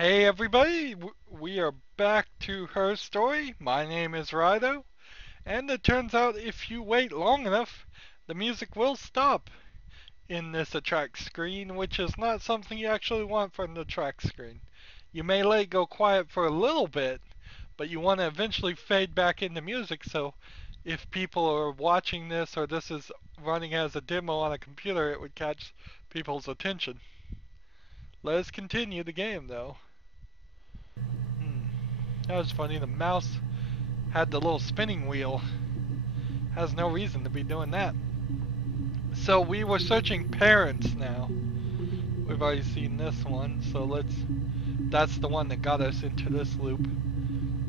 Hey everybody, we are back to her story. My name is Rydo, and it turns out if you wait long enough, the music will stop in this attract screen, which is not something you actually want from the attract screen. You may let it go quiet for a little bit, but you want to eventually fade back into music, so if people are watching this or this is running as a demo on a computer, it would catch people's attention. Let us continue the game though. Hmm. That was funny. The mouse had the little spinning wheel. Has no reason to be doing that. So we were searching parents now. We've already seen this one, so that's the one that got us into this loop.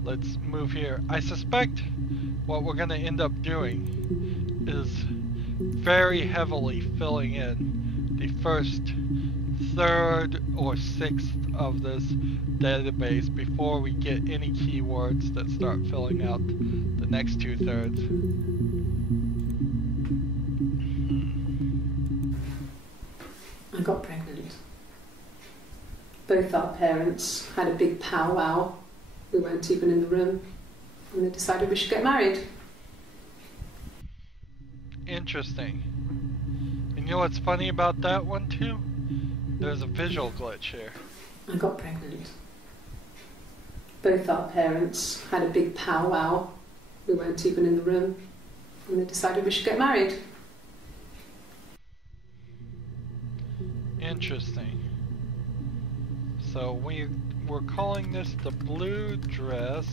Let's move here. I suspect what we're gonna end up doing is very heavily filling in the first third or sixth of this database before we get any keywords that start filling out the next 2/3. I got pregnant. Both our parents had a big powwow. We weren't even in the room, and they decided we should get married. Interesting. And you know what's funny about that one too? There's a visual glitch here. I got pregnant. Both our parents had a big powwow. We weren't even in the room, and they decided we should get married. Interesting. So we're calling this the blue dress,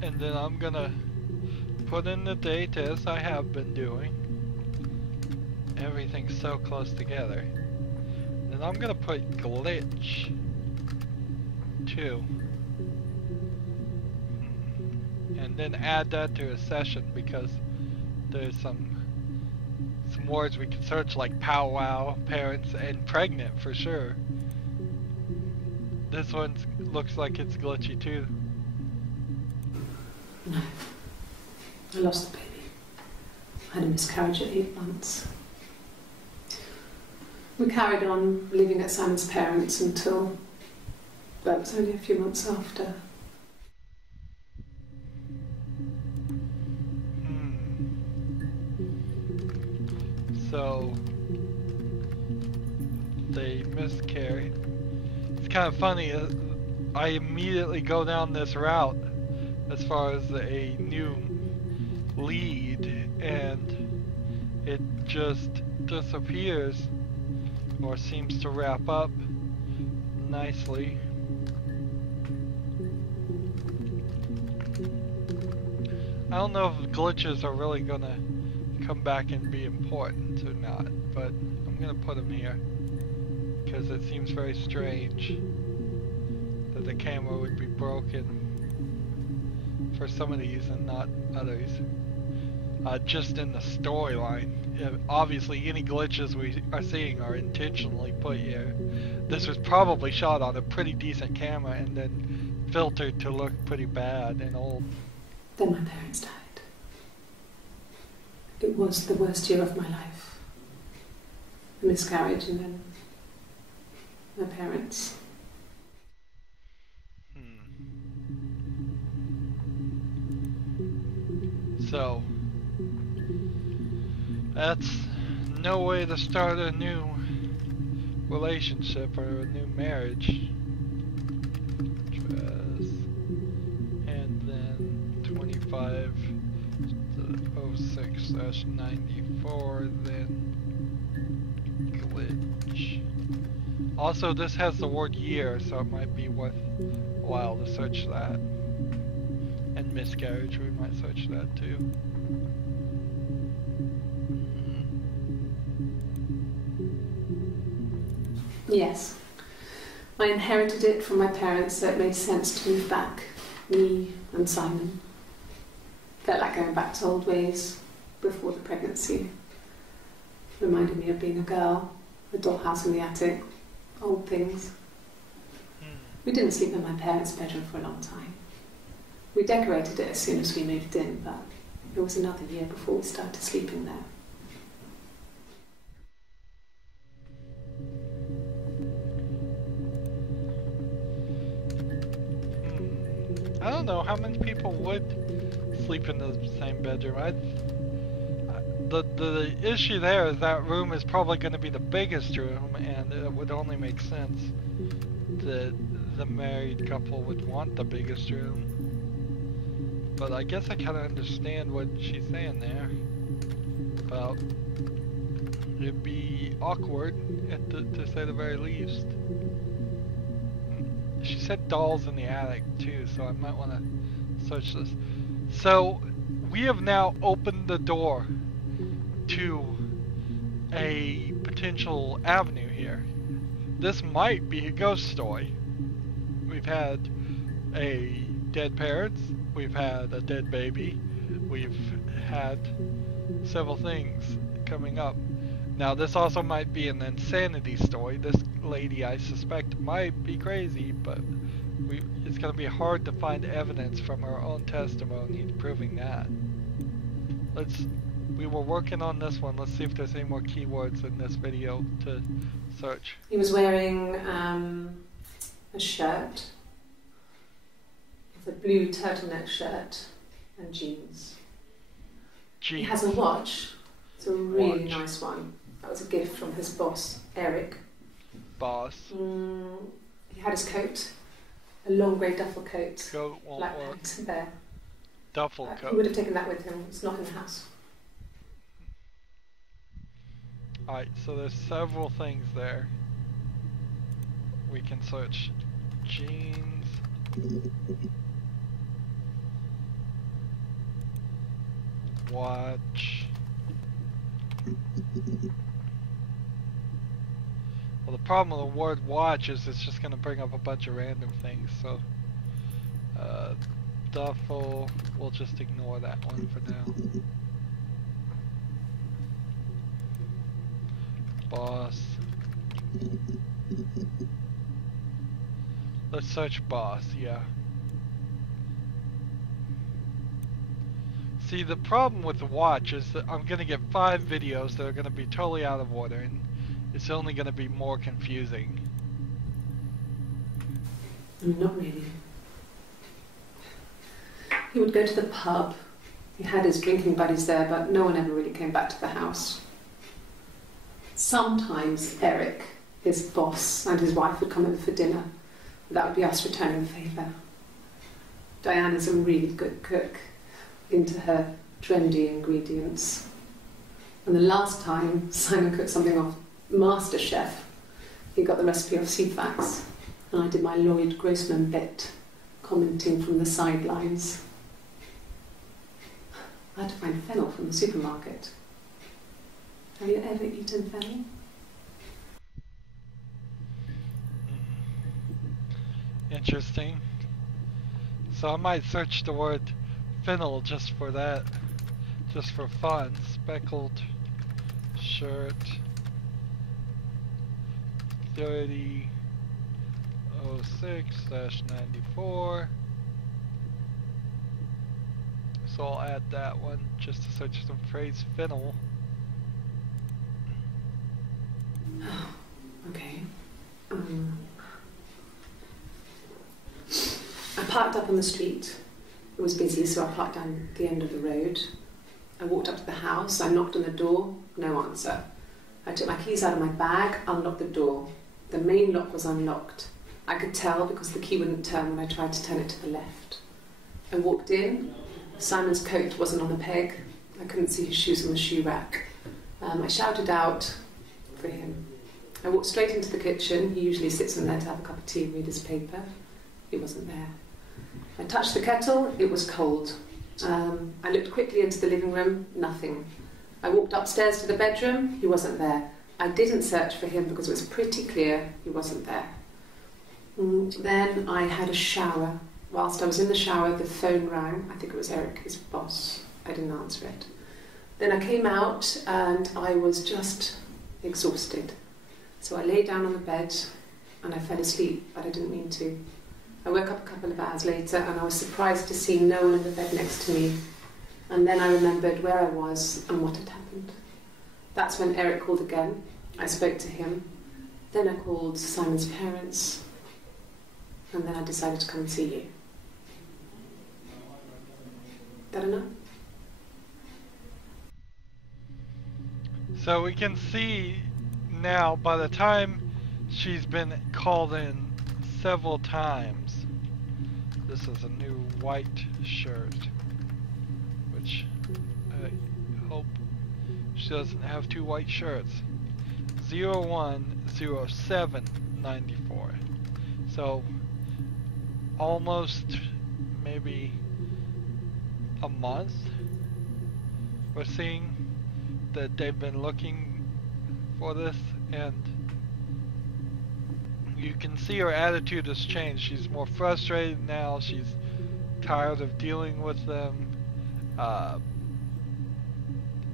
and then I'm gonna put in the date as I have been doing. Everything's so close together. And I'm gonna put glitch 2. And then add that to a session because there's some words we can search like powwow, parents, and pregnant for sure. This one looks like it's glitchy too. No. I lost the baby. I had a miscarriage at 8 months. We carried on living at Sam's parents until, well, it was only a few months after. So they miscarried. It's kind of funny. I immediately go down this route as far as a new lead, and it just disappears or seems to wrap up nicely. I don't know if glitches are really gonna come back and be important or not, but I'm gonna put them here because it seems very strange that the camera would be broken for some of these and not others. Just in the storyline, obviously any glitches we are seeing are intentionally put here. This was probably shot on a pretty decent camera and then filtered to look pretty bad and old. Then my parents died. It was the worst year of my life. A miscarriage and then my parents. So, that's no way to start a new relationship or a new marriage. And then 25/06/94, then glitch. Also, this has the word year, so it might be worth a while to search that. And miscarriage, we might search that too. Yes. I inherited it from my parents, so it made sense to move back. Me and Simon. Felt like going back to old ways before the pregnancy. Reminded me of being a girl, a dollhouse in the attic, old things. We didn't sleep in my parents' bedroom for a long time. We decorated it as soon as we moved in, but it was another year before we started sleeping there. I don't know how many people would sleep in the same bedroom. The issue there is that room is probably going to be the biggest room, and it would only make sense that the married couple would want the biggest room. But I guess I kind of understand what she's saying there about it'd be awkward to say the very least. She said dolls in the attic too, so I might want to search this. So we have now opened the door to a potential avenue here. This might be a ghost story. We've had a dead parents, we've had a dead baby, we've had several things coming up. Now this also might be an insanity story. This lady, I suspect, might be crazy, but it's going to be hard to find evidence from her own testimony proving that. We were working on this one. Let's see if there's any more keywords in this video to search. He was wearing a shirt, with a blue turtleneck shirt and jeans. He has a watch. It's a really nice one. That was a gift from his boss, Eric. Boss. He had his coat, a long grey duffel coat. Coat won't black work. pants there. Duffel coat. He would have taken that with him. It's not in the house. Alright, so there's several things there. We can search jeans. Watch. Well, the problem with the word watch is it's just going to bring up a bunch of random things, so duffel, we'll just ignore that one for now. Boss. Let's search boss, yeah. See, the problem with the watch is that I'm going to get 5 videos that are going to be totally out of order, and it's only going to be more confusing. Not really. He would go to the pub. He had his drinking buddies there, but no one ever really came back to the house. Sometimes Eric, his boss, and his wife would come over for dinner. That would be us returning the favour. Diana's a really good cook, into her trendy ingredients. And the last time Simon cooked something off MasterChef, he got the recipe off CFAX, and I did my Lloyd Grossman bit, commenting from the sidelines. I had to find fennel from the supermarket. Have you ever eaten fennel? Interesting. So I might search the word fennel just for that, just for fun. Speckled shirt 3006-94. So I'll add that one just to search the phrase fennel. Okay. I parked up on the street. It was busy, so I parked down the end of the road. I walked up to the house. I knocked on the door. No answer. I took my keys out of my bag, unlocked the door. The main lock was unlocked. I could tell because the key wouldn't turn when I tried to turn it to the left. I walked in. Simon's coat wasn't on the peg. I couldn't see his shoes on the shoe rack. I shouted out for him. I walked straight into the kitchen. He usually sits in there to have a cup of tea and read his paper. He wasn't there. I touched the kettle. It was cold. I looked quickly into the living room. Nothing. I walked upstairs to the bedroom. He wasn't there. I didn't search for him because it was pretty clear he wasn't there. Then I had a shower. Whilst I was in the shower, the phone rang. I think it was Eric, his boss. I didn't answer it. Then I came out and I was just exhausted. So I lay down on the bed and I fell asleep, but I didn't mean to. I woke up a couple of hours later and I was surprised to see no one in the bed next to me. And then I remembered where I was and what had happened. That's when Eric called again. I spoke to him. Then I called Simon's parents. And then I decided to come and see you. That enough? So we can see now, by the time she's been called in several times, this is a new white shirt, which I hope she doesn't have two white shirts. 010794. So almost maybe a month we're seeing that they've been looking for this, and you can see her attitude has changed. She's more frustrated now. She's tired of dealing with them.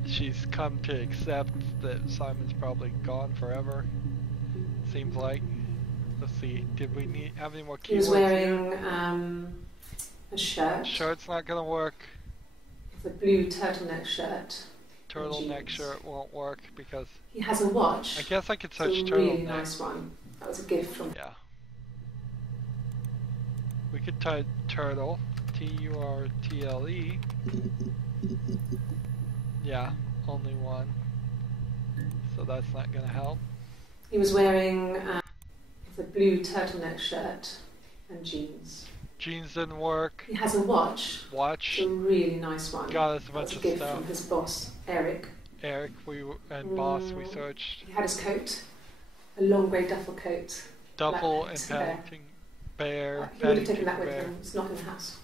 She's come to accept that Simon's probably gone forever. Seems like. Let's see. Did we have any more keywords? He was wearing a shirt. Shirt's not gonna work. It's a blue turtleneck shirt. Turtleneck shirt won't work because he has a watch. I guess I could search turtleneck. It's a really nice one. That was a gift from. Yeah. We could type turtle. Turtle. Yeah, only one. So that's not gonna help. He was wearing a blue turtleneck shirt and jeans. Jeans didn't work. He has a watch. Watch. It's a really nice one. Got us a bunch That's of a gift stuff. from his boss, Eric. Eric, boss, we searched. He had his coat, a long grey duffel coat. Duffel and padding bear. He would have taken that with him. It's not in the house.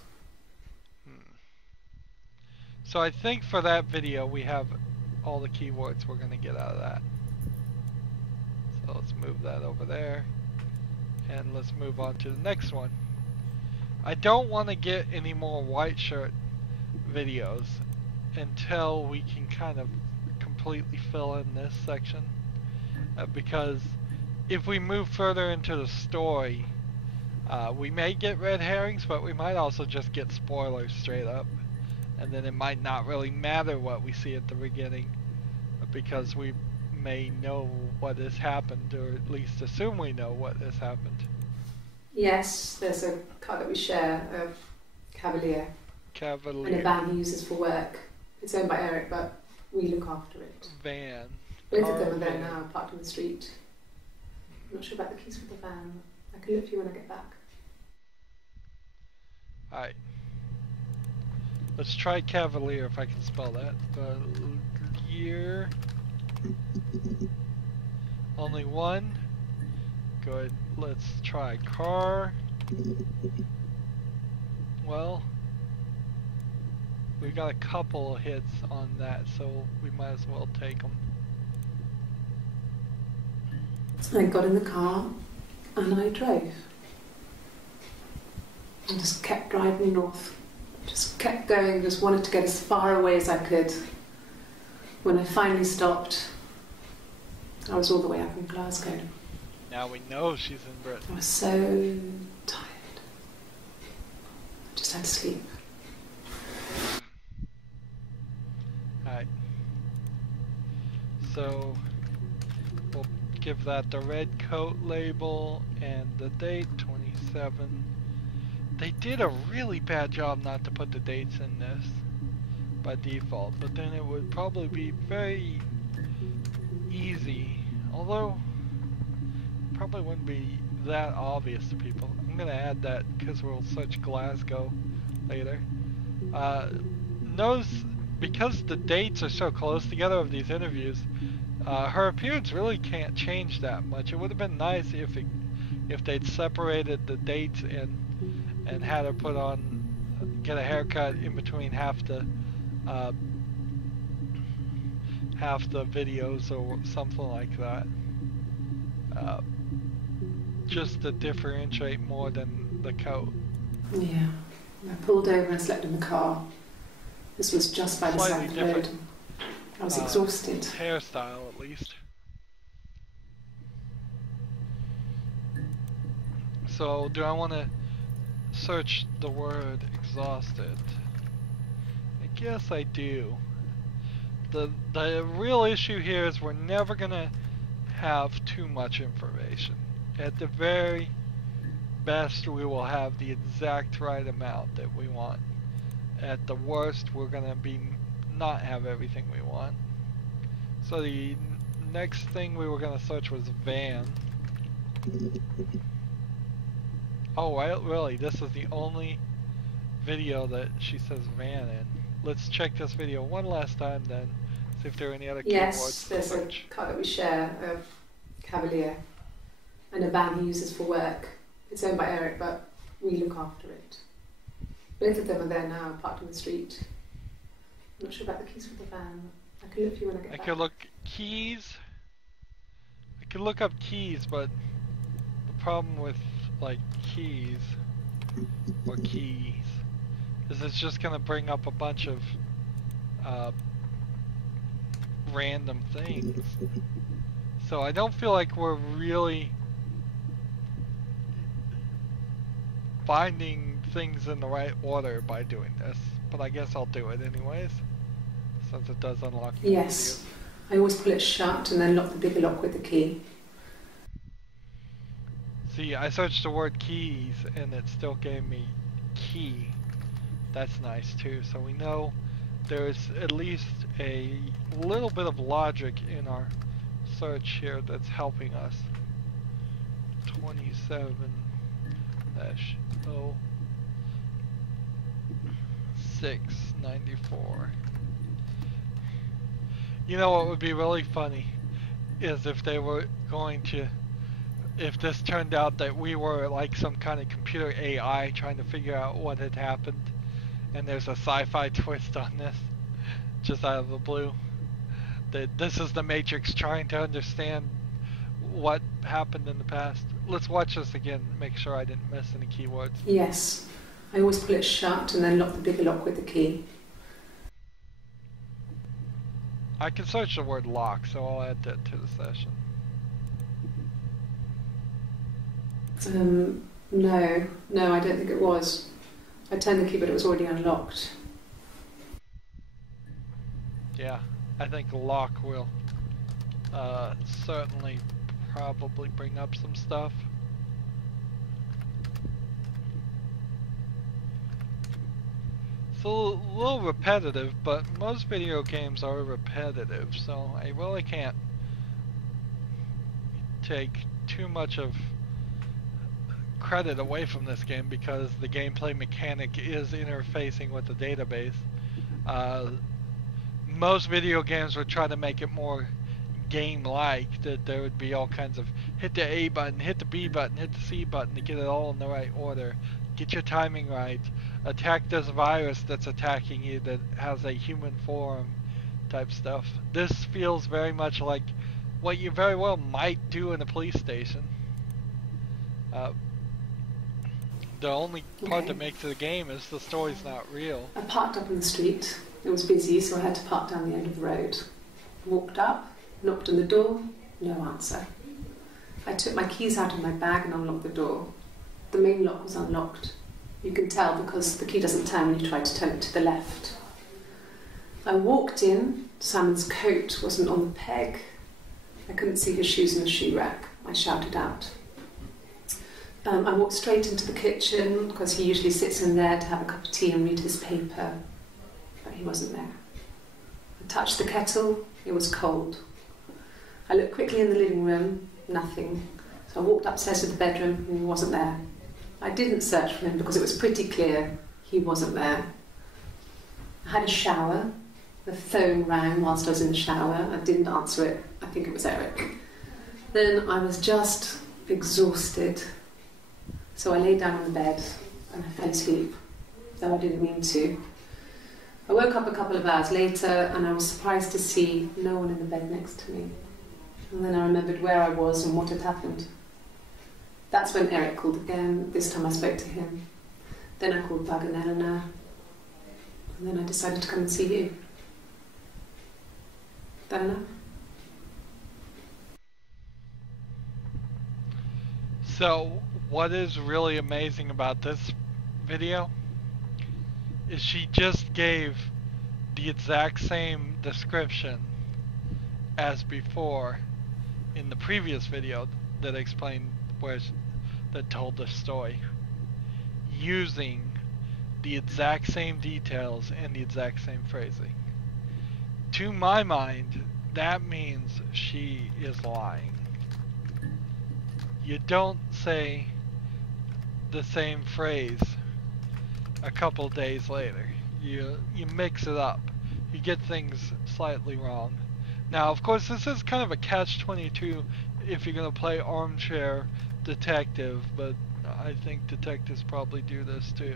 So I think for that video we have all the keywords we're going to get out of that. So let's move that over there. And let's move on to the next one. I don't want to get any more white shirt videos until we can kind of completely fill in this section. Because if we move further into the story, we may get red herrings, but we might also just get spoilers straight up. And then it might not really matter what we see at the beginning, because we may know what has happened, or at least assume we know what has happened. Yes, there's a car that we share, a Cavalier. Cavalier. And a van he uses for work. It's owned by Eric, but we look after it. Van. Both of them are there now, parked on the street. I'm not sure about the keys for the van. I can look for you when I get back. Alright. Let's try Cavalier if I can spell that. Year. Only one. Good. Let's try car. Well, we got a couple hits on that, so we might as well take them. So I got in the car and I drove. And just kept driving north. Just kept going, just wanted to get as far away as I could. When I finally stopped, I was all the way up in Glasgow. Now we know she's in Britain. I was so tired. I just had to sleep. Alright. So, we'll give that the red coat label and the date, 27. They did a really bad job not to put the dates in this by default, but then it would probably be very easy, although probably wouldn't be that obvious to people. I'm gonna add that because we'll search Glasgow later. Notice, because the dates are so close together of these interviews, her appearance really can't change that much. It would have been nice if they'd separated the dates and had her put on, get a haircut in between half the videos or something like that. Just to differentiate more than the coat. Yeah. I pulled over and slept in the car. This was just by the side of the road. I was exhausted. Hairstyle, at least. So, do I want to search the word exhausted? I guess I do. The real issue here is we're never gonna have too much information. At the very best, we will have the exact right amount that we want. At the worst, we're gonna be not have everything we want. So the next thing we were gonna search was van. Oh, really? This is the only video that she says van in. Let's check this video one last time then. See if there are any other Yes, keywords to there's a search. car that we share of Cavalier and a van he uses for work. It's owned by Eric, but we look after it. Both of them are there now, parked on the street. I'm not sure about the keys for the van. I can look for you when I get back. I could look keys. I could look up keys, but the problem with like keys or keys is it's just gonna bring up a bunch of random things. So I don't feel like we're really finding things in the right order by doing this, but I guess I'll do it anyways, since it does unlock new Yes, videos. I always pull it shut and then lock the bigger lock with the key. See, I searched the word keys and it still gave me key. That's nice too, so we know there's at least a little bit of logic in our search here that's helping us. 27-0694. You know what would be really funny is if they were going to, if this turned out that we were like some kind of computer AI trying to figure out what had happened, and there's a sci-fi twist on this, just out of the blue. That this is the Matrix trying to understand what happened in the past. Let's watch this again, make sure I didn't miss any keywords. Yes, I always pull it shut and then lock the bigger lock with the key. I can search the word lock, so I'll add that to the session. No, I don't think it was. I turned the key, but it was already unlocked. Yeah, I think lock will certainly probably bring up some stuff. It's a little repetitive, but most video games are repetitive, so I really can't take too much of credit away from this game because the gameplay mechanic is interfacing with the database. Most video games would try to make it more game-like, that there would be all kinds of hit the A button, hit the B button, hit the C button to get it all in the right order, get your timing right, attack this virus that's attacking you that has a human form type stuff. This feels very much like what you very well might do in a police station. The only part that makes it a game is the story's not real. I parked up on the street. It was busy, so I had to park down the end of the road. Walked up, knocked on the door, no answer. I took my keys out of my bag and unlocked the door. The main lock was unlocked. You can tell because the key doesn't turn when you try to turn it to the left. I walked in. Simon's coat wasn't on the peg. I couldn't see his shoes in the shoe rack. I shouted out. I walked straight into the kitchen because he usually sits in there to have a cup of tea and read his paper, but he wasn't there. I touched the kettle, it was cold. I looked quickly in the living room, nothing. So I walked upstairs to the bedroom and he wasn't there. I didn't search for him because it was pretty clear he wasn't there. I had a shower. The phone rang whilst I was in the shower. I didn't answer it. I think it was Eric. Then I was just exhausted. So I lay down on the bed and I fell asleep, though I didn't mean to. I woke up a couple of hours later and I was surprised to see no one in the bed next to me. And then I remembered where I was and what had happened. That's when Eric called again. This time I spoke to him. Then I called Bug and Eleanor. And then I decided to come and see you. That enough? So, what is really amazing about this video is she just gave the exact same description as before in the previous video that explained that told the story, using the exact same details and the exact same phrasing. To my mind, that means she is lying. You don't say the same phrase a couple days later. You mix it up. You get things slightly wrong. Now, of course, this is kind of a catch-22 if you're going to play armchair detective, but I think detectives probably do this too.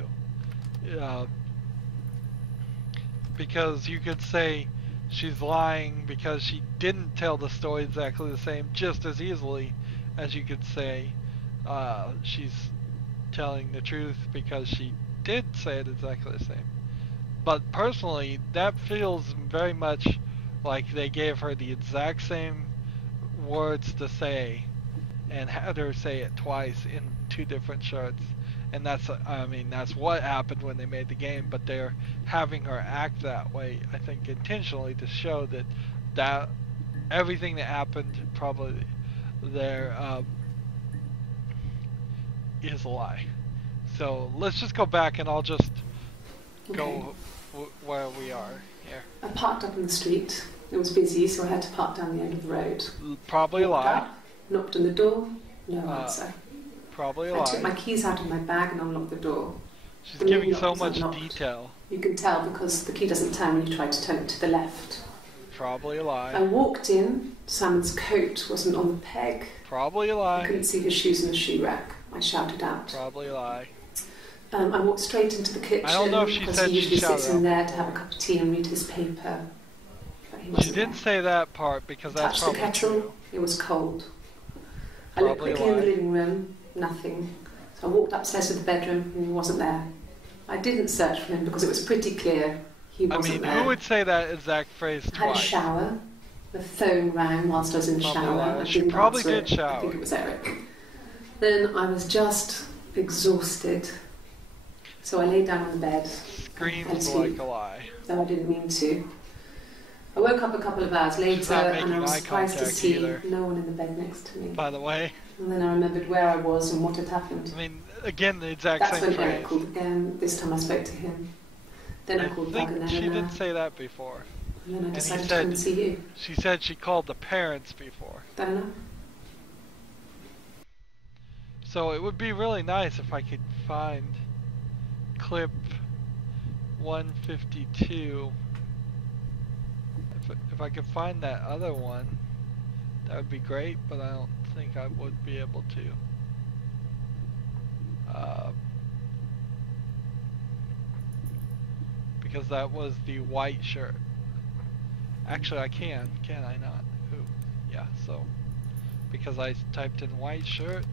Because you could say she's lying because she didn't tell the story exactly the same just as easily as you could say she's telling the truth because she did say it exactly the same. But personally, that feels very much like they gave her the exact same words to say and had her say it twice in 2 different shirts. And that's what happened when they made the game, but they're having her act that way, I think intentionally, to show that everything that happened probably there is a lie. So let's just go back and I'll just go where we are here. I parked up in the street. It was busy, so I had to park down the end of the road. Probably a lie. Up, knocked on the door, no answer. Probably a I lie. took my keys out of my bag and unlocked the door. She's giving so much detail. You can tell because the key doesn't turn when you try to turn it to the left. Probably a lie. I walked in. Simon's coat wasn't on the peg. Probably a lie. I couldn't see his shoes in the shoe rack. I shouted out. Probably a lie. I walked straight into the kitchen. I don't know if she said he she usually shouted sits in there to have a cup of tea and read his paper. She didn't say that part because that's probably touched the kettle. true. It was cold. I looked quickly in the living room. Nothing. So I walked upstairs to the bedroom and he wasn't there. I didn't search for him because it was pretty clear he wasn't there. Who would say that exact phrase twice? I had a shower. The phone rang whilst I was in the shower. She probably did shower. I think it was Eric. Then I was just exhausted. So I lay down on the bed. Screams like a lie. Though I didn't mean to. I woke up a couple of hours later and I was surprised to see no one in the bed next to me. By the way. And then I remembered where I was and what had happened. Again, the exact same phrase. That's when Eric called again. This time I spoke to him. Then I called back and then... She didn't say that before. And then I decided to come and see you. She said she called the parents before. Don't know. So it would be really nice if I could find clip 152. If I could find that other one, that would be great, but I don't think I would be able to. Because that was the white shirt. Actually, I can I not? Who? Yeah, so because I typed in white shirt.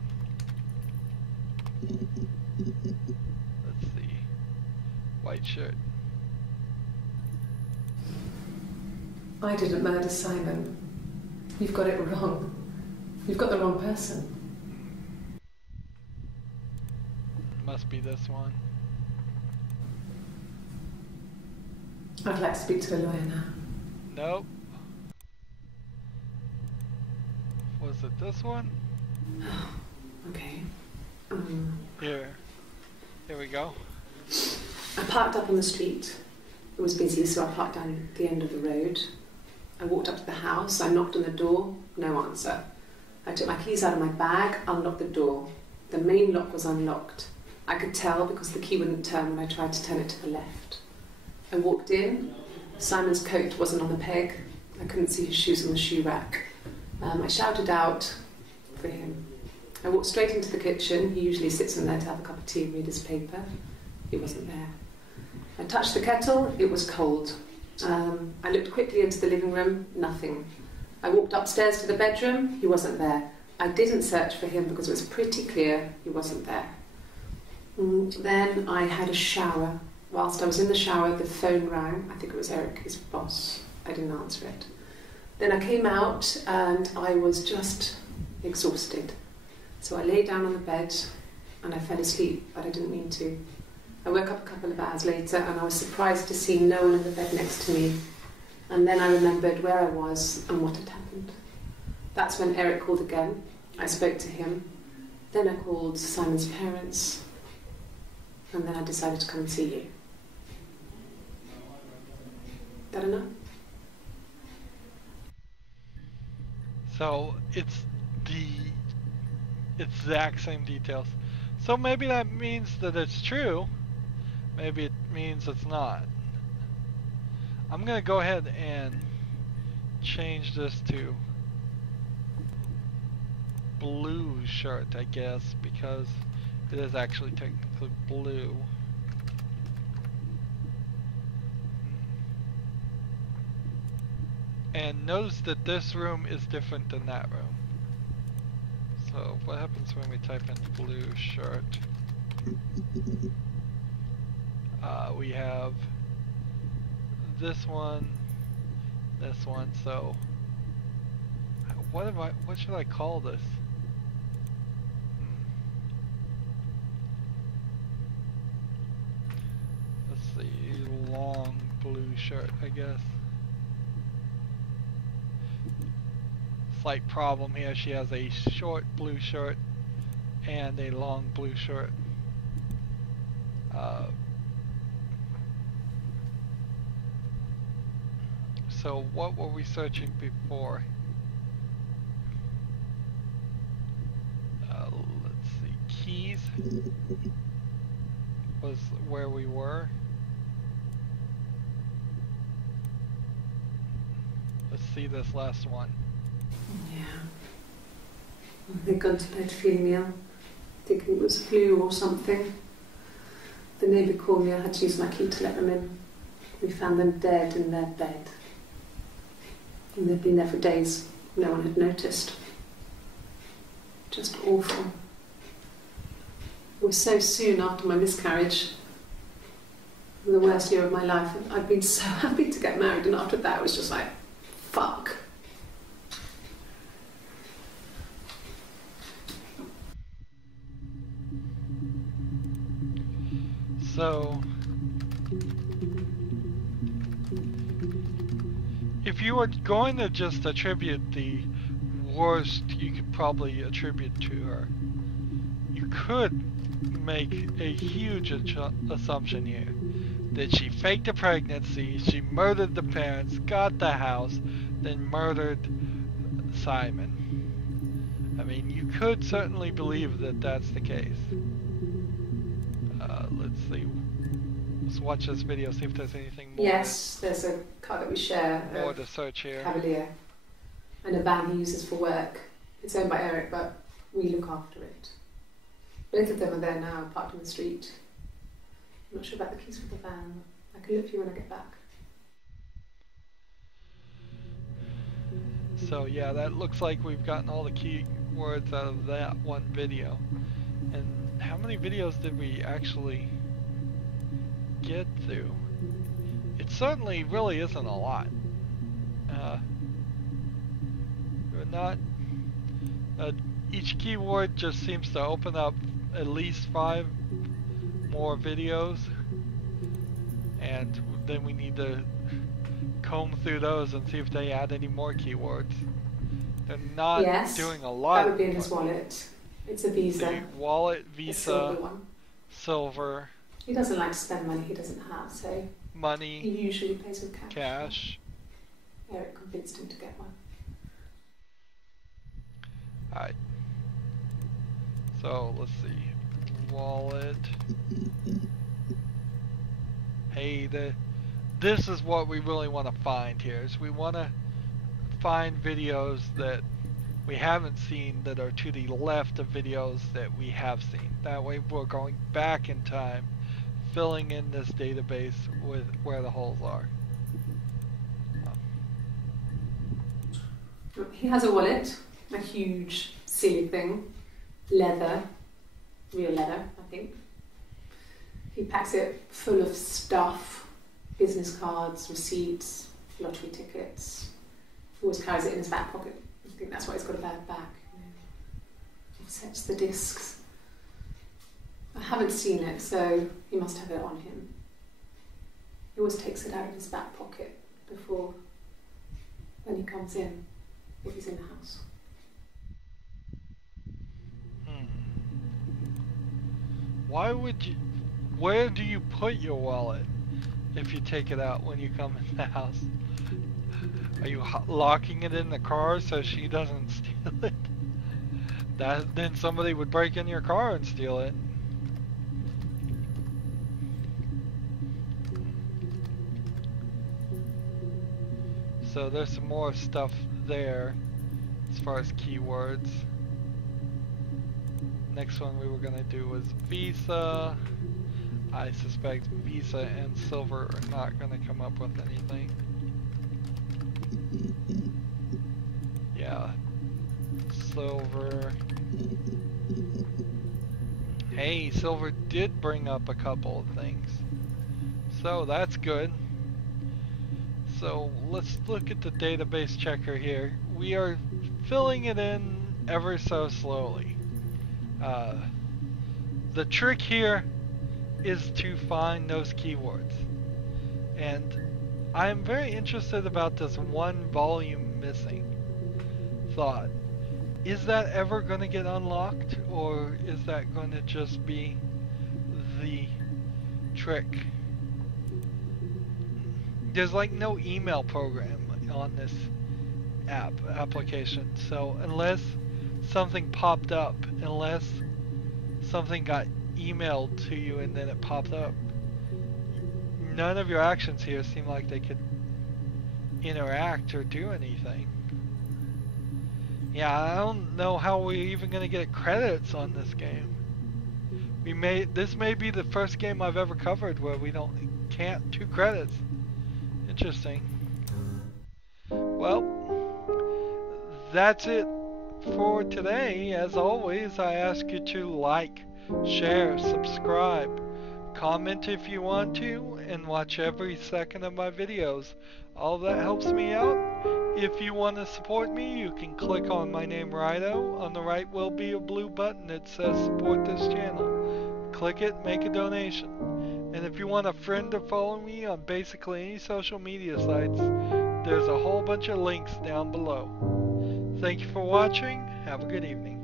Let's see. White shirt. I didn't murder Simon. You've got it wrong. You've got the wrong person. Must be this one. I'd like to speak to a lawyer now. Nope. Was it this one? Okay. Here we go. I parked up on the street. It was busy, so I parked down the end of the road. I walked up to the house. I knocked on the door. No answer. I took my keys out of my bag, unlocked the door. The main lock was unlocked. I could tell because the key wouldn't turn when I tried to turn it to the left. I walked in. Simon's coat wasn't on the peg. I couldn't see his shoes on the shoe rack. I shouted out for him. I walked straight into the kitchen. He usually sits in there to have a cup of tea and read his paper. He wasn't there. I touched the kettle. It was cold. I looked quickly into the living room. Nothing. I walked upstairs to the bedroom. He wasn't there. I didn't search for him because it was pretty clear he wasn't there. Then I had a shower. Whilst I was in the shower, the phone rang. I think it was Eric, his boss. I didn't answer it. Then I came out and I was just exhausted. So I lay down on the bed and I fell asleep, but I didn't mean to. I woke up a couple of hours later and I was surprised to see no one in the bed next to me. And then I remembered where I was and what had happened. That's when Eric called again. I spoke to him. Then I called Simon's parents. and then I decided to come and see you. Is that enough? So it's the exact same details. So maybe that means that it's true. Maybe it means it's not. I'm gonna go ahead and change this to blue shirt, I guess, because it is actually technically blue. And notice that this room is different than that room. So what happens when we type in blue shirt? We have this one, so what should I call this? Let's see, long blue shirt, I guess. Slight problem here, she has a short blue shirt and a long blue shirt. So what were we searching before? Let's see, keys was where we were. Let's see this last one. Yeah. They'd gone to bed feeling ill, thinking it was flu or something. The neighbour called me, I had to use my key to let them in. We found them dead in their bed. And they'd been there for days. No one had noticed. Just awful. It was so soon after my miscarriage. The worst year of my life. I'd been so happy to get married, and after that it was just like, fuck. So, if you were going to just attribute the worst you could probably attribute to her, you could make a huge assumption here. That she faked a pregnancy, she murdered the parents, got the house, then murdered Simon. I mean, you could certainly believe that that's the case. Let's see. Let's watch this video, see if there's anything more. Yes, there's a car that we share. More to search here. Cavalier. And a van he uses for work. It's owned by Eric, but we look after it. Both of them are there now, parked in the street. I'm not sure about the keys for the van. I can look for you when I get back. So yeah, that looks like we've gotten all the key words out of that one video. And how many videos did we actually get through? It certainly really isn't a lot. We're not... each keyword just seems to open up at least 5 more videos, and then we need to comb through those and see if they add any more keywords. They're not doing a lot. That would be in his wallet. It's a Visa. The wallet, Visa, a silver one. Silver. He doesn't like to spend money he doesn't have, so money. He usually pays with cash. Cash. Eric convinced him to get one. Alright. So let's see. Wallet. Hey, this is what we really want to find here. Is we want to find videos that we haven't seen that are to the left of videos that we have seen. That way we're going back in time, filling in this database with where the holes are. He has a wallet, a huge silly thing, leather, real leather, I think. He packs it full of stuff, business cards, receipts, lottery tickets. He always carries it in his back pocket. I think that's why he's got a bad back. Offsets the discs. I haven't seen it, so he must have it on him. He always takes it out of his back pocket before, when he comes in, if he's in the house. Why would you... Where do you put your wallet if you take it out when you come in the house? Are you locking it in the car so she doesn't steal it? Then somebody would break in your car and steal it. So there's some more stuff there as far as keywords. Next one we were gonna do was Visa. I suspect Visa and Silver are not gonna come up with anything. Yeah, Silver. Hey, Silver did bring up a couple of things, so that's good. So let's look at the database checker here. We are filling it in ever so slowly. The trick here is to find those keywords, and I'm very interested about this one volume missing thought. Is that ever going to get unlocked, or is that going to just be the trick? There's like no email program on this application, so unless something popped up, unless something got emailed to you and then it popped up, none of your actions here seem like they could interact or do anything. Yeah, I don't know how we're even gonna get credits on this game. This may be the first game I've ever covered where we can't do credits. Interesting. Well, that's it for today. As always, I ask you to like, share, subscribe, comment if you want to, and watch every second of my videos. All that helps me out. If you want to support me, you can click on my name, Rydo. On the right will be a blue button that says support this channel. Click it, make a donation. And if you want a friend to follow me on basically any social media sites, there's a whole bunch of links down below. Thank you for watching. Have a good evening.